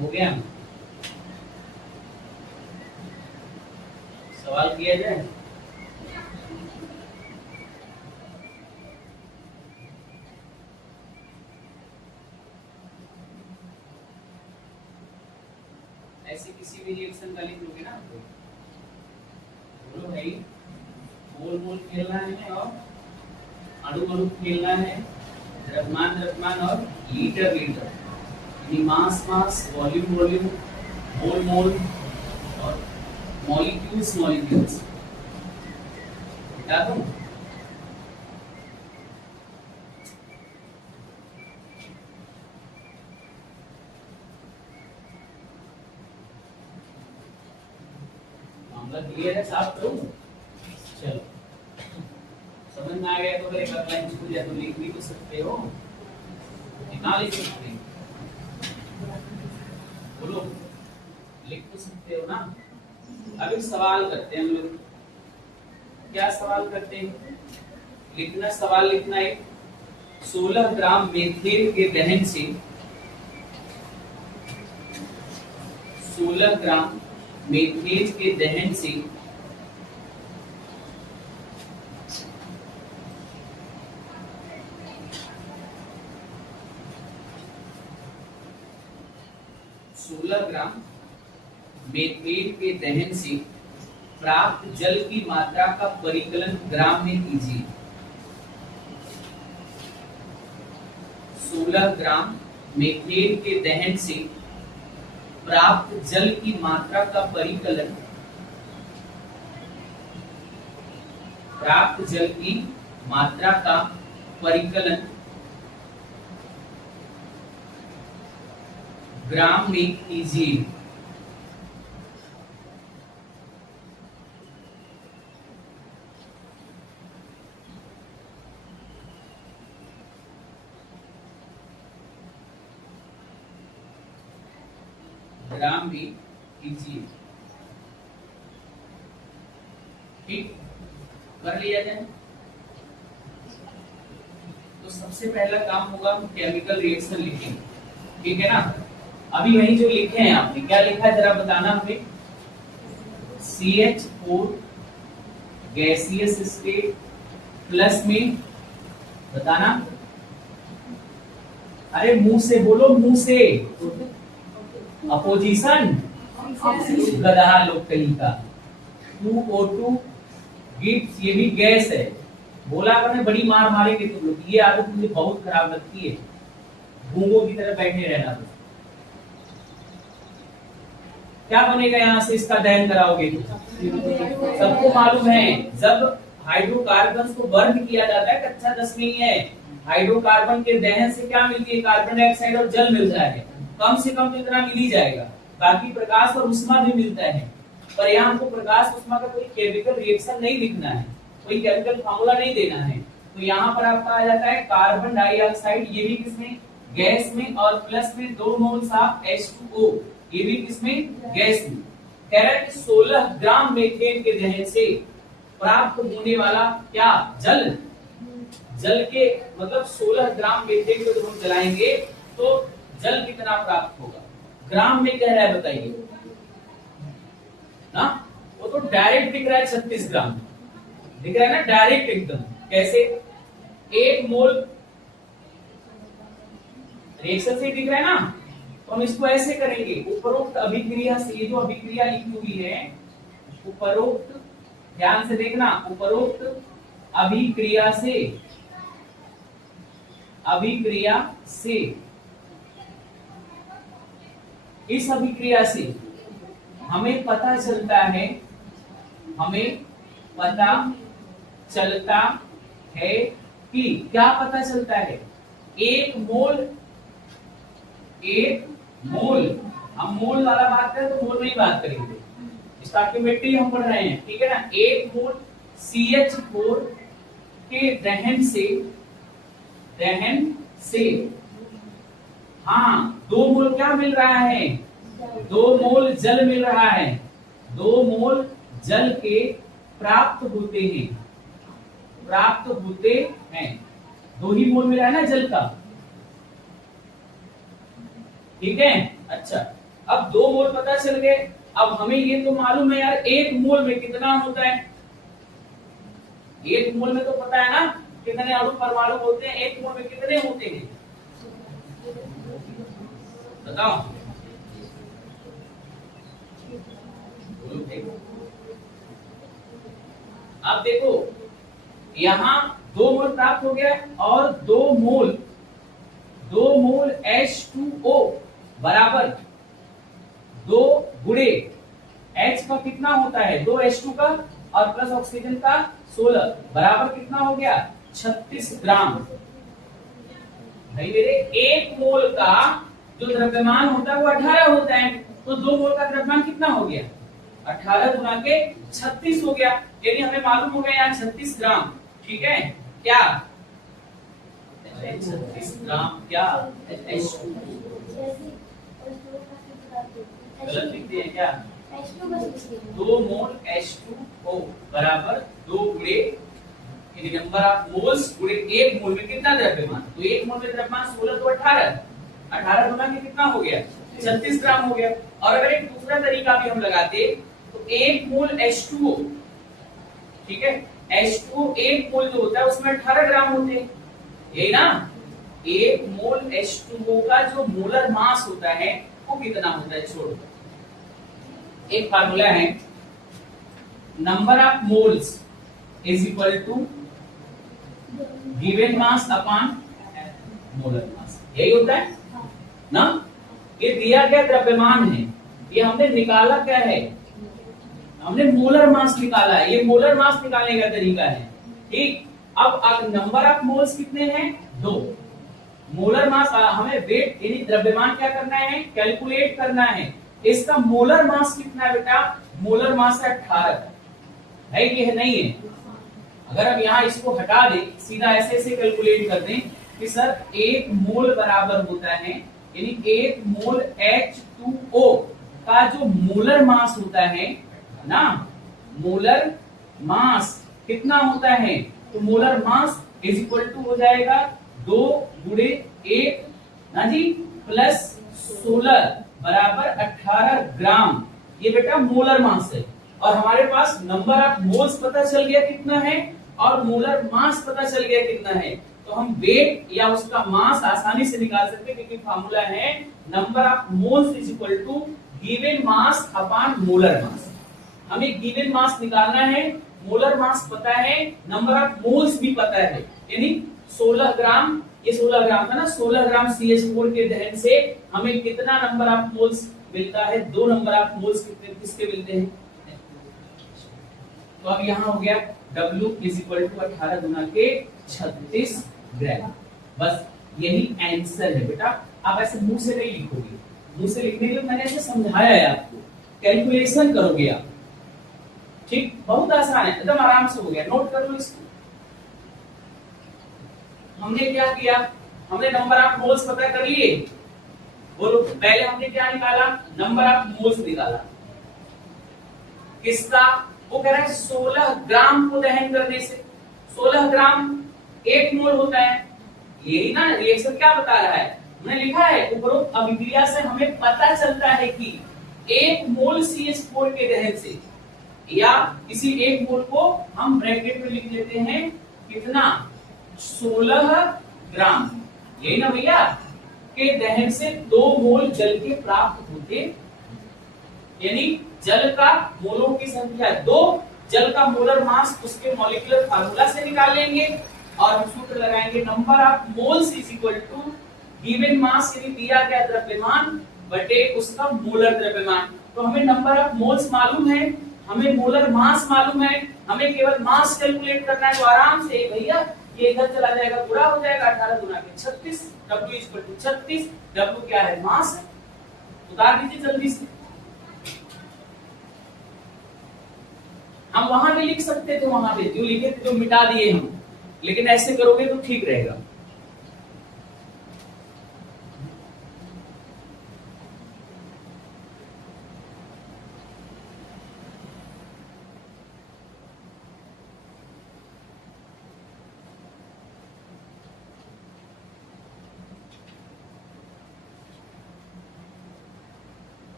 हो गया, सवाल किया जाए। ऐसे किसी भी रिएक्शन का लिख लोगे ना तो बोलो भाई, मोल मोल खेलना है और अणु अणु खेलना है, द्रव्यमान द्रव्यमान और लीटर लीटर, यानी मास मास, वॉल्यूम वॉल्यूम, मोल मोल और मॉलिक्यूल्स मॉलिक्यूल्स। बता दूं मामला क्लियर है साहब? तो चलो, समझ में आ गया तो एक लाइन छूट जाए तो लिख भी तो सकते हो, कितना लिख सकते हो, बोलो, लिख तो सकते हो ना। अब एक सवाल करते हैं हम लोग। क्या सवाल करते हैं? लिखना, सवाल लिखना है। 16 ग्राम मेथेन के दहन से 16 ग्राम मेथेन के दहन से ग्राम मेथेन के दहन से प्राप्त जल की मात्रा का परिकलन ग्राम में कीजिए। 16 ग्राम मेथेन के दहन से प्राप्त जल की मात्रा का परिकलन, प्राप्त जल की मात्रा का परिकलन ग्राम में कीजिए। ग्राम में कीजिए। ठीक, कर लिया जाए तो सबसे पहला काम होगा हम केमिकल रिएक्शन लिखेंगे। ठीक है ना? अभी वही जो लिखे हैं आपने, क्या लिखा है जरा बताना हमें। CH4 गैसियस स्टेट प्लस में, बताना। अरे मुंह से बोलो, मुंह से। अपोजिशन, गधा लोग कहीं का। 2O2 गिव्स, ये भी गैस है। बोला करने बड़ी मार मारेंगे तुम लोग, ये आदत मुझे बहुत खराब लगती है, गूंगों की तरह बैठे रहना। तो क्या बनेगा यहां से, इसका दहन कराओगे तो? सबको मालूम है जब हाइड्रोकार्बन को बर्न किया जाता है, कच्चा 10 नहीं है, हाइड्रोकार्बन के दहन से क्या मिलती है? कार्बन डाइऑक्साइड और जल मिलता है। कम से कम इतना मिल ही जाएगा, बाकी प्रकाश और उष्मा भी मिलता है। पर यहाँ हमको प्रकाश उष्मा का कोई केमिकल रिएक्शन नहीं लिखना है, कोई केमिकल फार्मूला नहीं देना है। तो यहाँ पर आपका आ जाता है कार्बन डाइऑक्साइड, ये भी किसमें? गैस में, और प्लस में 2 मोल्स ऑफ H2O, ये भी किसमें? गैस में। कह रहा है कि 16 ग्राम मेथेन के दहन से प्राप्त होने वाला क्या? जल। जल के मतलब 16 ग्राम मेथेन को जब हम जलाएंगे तो जल कितना प्राप्त होगा? ग्राम में कह रहा है, बताइए ना। वो तो डायरेक्ट दिख रहा है, 36 ग्राम दिख रहा है ना, डायरेक्ट एकदम। कैसे? 1 मोल रिएक्शन से दिख रहा है ना, तो हम इसको ऐसे करेंगे, उपरोक्त अभिक्रिया से। ये जो अभिक्रिया लिखी हुई है, उपरोक्त, ध्यान से देखना, उपरोक्त अभिक्रिया से, अभिक्रिया से, इस अभिक्रिया से हमें पता चलता है, हमें पता चलता है कि, क्या पता चलता है? 1 मोल, 1 मोल, हम मोल वाला बात करें तो मोल में ही बात करेंगे, स्टोइकियोमेट्री हम पढ़ रहे हैं, ठीक है ना। 1 मोल CH4 के दहन से, दहन से, हाँ 2 मोल क्या मिल रहा है? 2 मोल जल मिल रहा है। 2 मोल जल के प्राप्त होते हैं, प्राप्त होते हैं। 2 ही मोल मिला है ना जल का, ठीक है। अच्छा, अब 2 मोल पता चल गए। अब हमें ये तो मालूम है यार, 1 मोल में कितना होता है। 1 मोल में तो पता है ना कितने अणु परमाणु होते हैं, 1 मोल में कितने होते हैं बताओ। अब देखो यहाँ 2 मोल प्राप्त हो गया और 2 मोल H2O बराबर 2 गुणे H का कितना होता है 2 H2 का और प्लस ऑक्सीजन का 16 बराबर कितना हो गया 36 ग्राम। भाई मेरे 1 मोल का जो द्रव्यमान होता है वो 18 होता है, तो 2 मोल का द्रव्यमान कितना हो गया 18 गुना के 36 हो गया। यानी हमें मालूम हो गया यहाँ 36 ग्राम। ठीक है क्या 36 ग्राम क्या गलत लिखते हैं क्या 2 मोल H2O बराबर 2 गुणे नंबर ऑफ मोल्स गुणे 1 मोल में कितना द्रव्यमान, तो 1 मोल में द्रव्यमान 16 तो 18 गुना के कितना हो गया 36 ग्राम हो गया। और अगर एक दूसरा तरीका भी हम लगाते तो 1 मोल H2O, ठीक है H2O 1 मोल जो होता है उसमें 18 ग्राम होते हैं, यही ना। 1 मोल H2O का जो मोलर मास होता है वो कितना होता है, छोड़ो। एक फार्मूला है number of moles is equal to given mass upon molar mass, यही होता है ना। ये दिया गया द्रव्यमान है, ये हमने निकाला क्या है, हमने मोलर मास निकाला है, ये मोलर मास निकालने का तरीका है। ठीक, अब नंबर ऑफ मोल्स कितने हैं 2, मोलर मास हमें वेट यानी द्रव्यमान क्या करना है कैलकुलेट करना है। इसका मोलर मास कितना है बेटा, मोलर मास है 18 है कि है नहीं है। अगर अब यहाँ इसको हटा दे सीधा ऐसे ऐसे कैलकुलेट कर दें कि सर 1 मोल बराबर होता है यानी 1 मोल H2O का जो मोलर मास होता है ना, मोलर मास कितना होता है, तो molar mass is equal to हो जाएगा 2 गुणे 1 ना जी प्लस 16 बराबर 18 ग्राम। ये बेटा मोलर मास है और हमारे पास नंबर ऑफ मोल्स पता चल गया कितना है और मोलर मास पता चल गया कितना है, तो हम वेट या उसका मास आसानी से निकाल सकते हैं क्योंकि फार्मूला है number of moles is equal to given mass upon molar mass. हमें गिवन मास निकालना है, मोलर मास पता है, नंबर ऑफ मोल्स भी पता है, यानी 16 ग्राम, ये 16 ग्राम था ना, 16 ग्राम CH4 के दहन से हमें कितना नंबर ऑफ मोल्स मिलता है, 2 नंबर ऑफ मोल्स कितने किसके मिलते हैं। तो अब यहाँ हो गया W इज इक्वल टू 18 गुना के 36 ग्राम। बस यही आंसर है बेटा। आप ऐसे मुंह से नहीं लिखोगे, मुंह से लिखने के लिए मैंने ऐसे समझाया है आपको, कैलकुलेशन करोगे आप। ठीक, बहुत आसान है, एकदम आराम से हो गया, नोट कर लो इसको। हमने क्या किया, हमने नंबर ऑफ मोल्स पता कर लिए। बोलो पहले हमने क्या निकाला, नंबर ऑफ मोल्स निकाला किसका, वो कह रहा है 16 ग्राम को दहन करने से। 16 ग्राम 1 मोल होता है, यही ना रिएक्शन क्या बता रहा है, हमने लिखा है उपरोक्त अभिक्रिया से हमें पता चलता है कि 1 मोल CH4 के दहन से, या इसी 1 मोल को हम ब्रैकेट में लिख लेते हैं कितना 16 ग्राम, यही ना भैया, के दहन से 2 मोल जल के प्राप्त होते, यानी जल का मोलों की संख्या 2, जल का मोलर मास उसके मॉलिक्यूलर फार्मूला से निकाल लेंगे और हम सूत्र लगाएंगे number of moles is equal to given mass यानी दिया गया द्रव्यमान बटे उसका मोलर द्रव्यमान। तो हमें नंबर ऑफ मोल्स मालूम है, हमें मोलर मास मालूम है, हमें केवल मास कैलकुलेट करना है। तो आराम से भैया ये इधर चला जाएगा, पूरा हो जाएगा 18 गुना के 36, W is equal to 36, W क्या है मास है, उतार दीजिए जल्दी से। हम वहां भी लिख सकते थे, वहां पे जो लिखे थे जो मिटा दिए हम, लेकिन ऐसे करोगे तो ठीक रहेगा।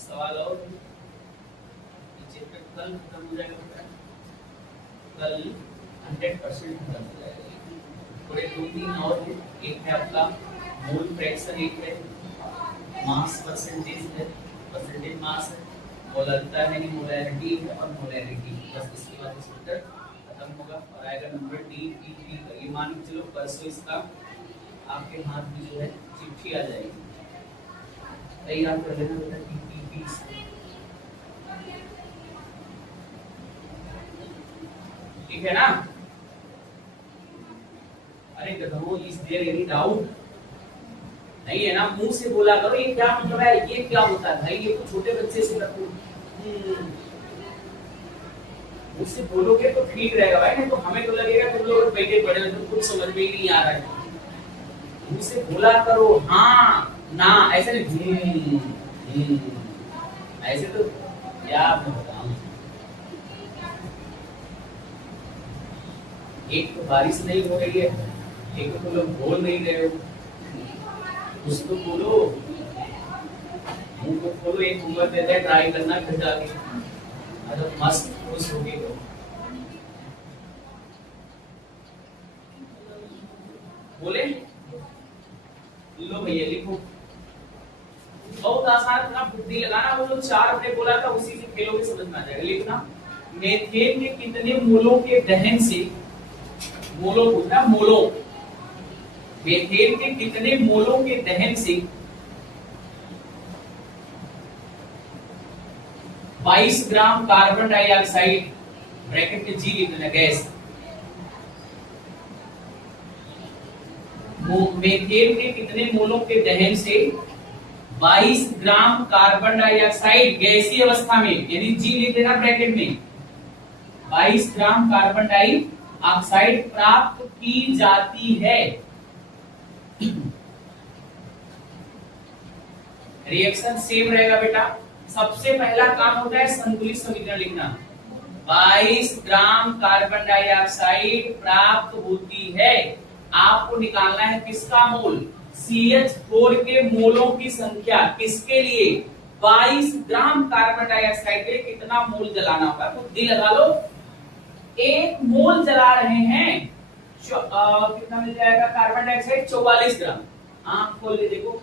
सवाल और चैप्टर कल खत्म हो जाएगा, कल 100% खत्म हो जाएगा। थोड़े 2-3 और हैं। एक है आपका मोल फ्रैक्शन, एक है मास परसेंटेज है, परसेंटेज मास है, मोलरता है, मोलैरिटी है और मोलैरिटी। बस इसके बाद चैप्टर खत्म होगा और आएगा नंबर डी पी पी का। ये मान के चलो परसों इसका आपके हाथ में जो है चिट्ठी आ जाएगी, तैयार कर लेना बेटा डी पी पी से। ठीक है ना? अरे गधो, इज देयर एनी डाउट? नहीं है ना? मुंह से बोला करो ये क्या मतलब है, ये क्या होता है भाई, ये तो छोटे बच्चे से करते। मुझसे बोलोगे तो ठीक रहेगा भाई, नहीं तो हमें तो लगेगा तुम लोग बैठे पड़े हो, कुछ समझ में ही नहीं आ रहा है। मुझसे बोला करो हाँ ना, ऐसे नहीं ऐसे तो क्या बताऊं। एक तो बारिश नहीं हो रही है, एक तो तुम लोग बोल नहीं रहे हो, कुछ तो बोलो, मुंह को खोलो, एक गूगल पे दे ट्राई करना फिर जाके, अगर मस्त खुश होगी तो। बोले लो भैया लिखो, बहुत आसान था, बुद्धि लगाना। वो जो 4 हमने बोला था उसी से खेलोगे समझ में आ जाएगा। लिखना मीथेन के कितने मोलों के दहन से, मोलों पूछना, मोलों, मीथेन के कितने मोलों के दहन से 22 ग्राम कार्बन डाइऑक्साइड ब्रैकेट में जी लिखना गैस, मीथेन के कितने मोलों के दहन से 22 ग्राम कार्बन डाइऑक्साइड गैसीय अवस्था में, यानी जी लिख देना ब्रैकेट में, 22 ग्राम कार्बन डाइऑक्साइड प्राप्त की जाती है। रिएक्शन सेम रहेगा बेटा। सबसे पहला काम होता है संतुलित समीकरण लिखना। 22 ग्राम कार्बन डाइऑक्साइड प्राप्त होती है, आपको निकालना है किसका मोल, CH4 के मोलों की संख्या। किसके लिए? 22 ग्राम कार्बन डाइऑक्साइड के लिए कितना मोल जलाना होगा, बुद्धि लगा लो। 1 मोल जला रहे हैं, कितना मिल जाएगा कार्बन डाइऑक्साइड, 44 ग्राम। आंख खोल के देखो,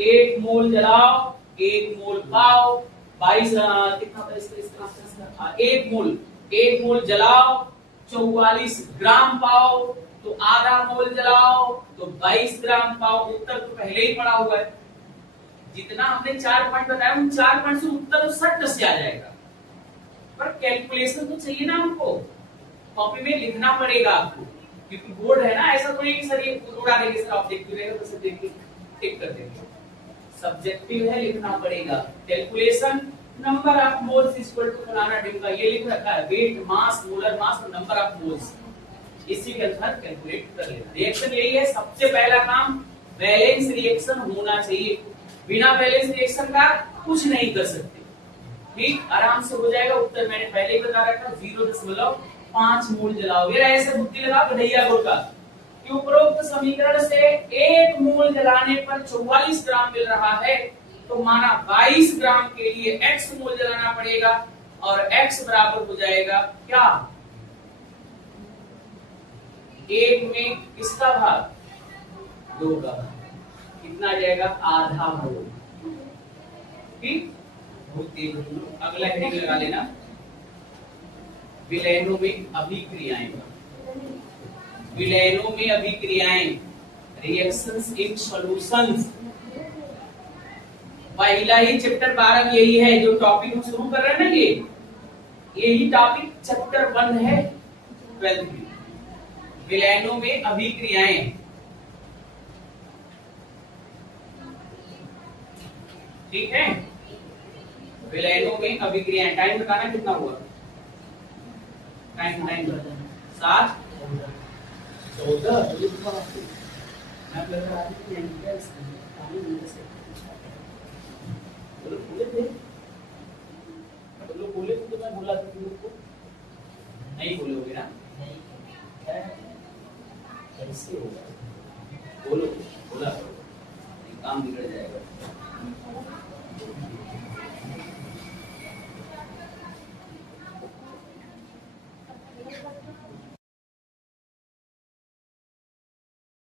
1 मोल जलाओ 1 मोल पाओ, 22 कितना, 1 मोल जलाओ 44 ग्राम पाओ, तो आधा मोल जलाओ तो 22 ग्राम पाओ। उत्तर तो पहले ही पड़ा हुआ है, जितना हमने 4 पॉइंट बताया उन 4 पॉइंट से उत्तर सट से आ जाएगा, पर कैलकुलेशन तो चाहिए ना हमको, कॉपी में लिखना पड़ेगा आपको, क्योंकि बोर्ड है ना, ऐसा तो नहीं सर ये उड़ा देंगे, सर ऑब्जेक्टिव रहेगा तो सर टिक कर देंगे। सब्जेक्टिव है, लिखना पड़ेगा। Calculation number of moles equal to फलाना ढिमका, ये लिख रखा है, वेट मास मोलर मास और नंबर ऑफ मोल्स, इसी के अनुसार कैलकुलेट कर लेना। रिएक्शन यही है, सबसे पहला काम बैलेंस रिएक्शन होना चाहिए, बिना बैलेंस रिएक्शन का कुछ नहीं कर सकते। ठीक, आराम से हो जाएगा। उत्तर मैंने पहले ही बता रखा, 0.5 मोल जलाओगे। ऐसे बुद्धि लगाओ गधैया गुड़ का, कि उपरोक्त समीकरण से 1 मोल जलाने पर 44 ग्राम मिल रहा है, तो माना 22 ग्राम के लिए x मोल जलाना पड़ेगा, और x बराबर हो जाएगा क्या, 1 में किसका भाग, 2 का भाग, कितना आ जाएगा, आधा मोल। ठीक, बहुत तेज। अगला हेडिंग लगा लेना, विलयनों में अभिक्रियाएं। विलयनों में अभिक्रियाएं, रिएक्शंस इन सॉल्यूशंस। पहला ही चैप्टर 12 में यही है जो टॉपिक हम शुरू कर रहे हैं ना, यही टॉपिक चैप्टर 1 है 12th में। विलयनों में अभिक्रियाएं, ठीक है, विलयनों में अभिक्रियाएं। टाइम बताना कितना हुआ, टाइम 7 14 बोले तो मैं बोला था तुमको, नहीं बोलोगे ना, कैसे होगा, बोलो।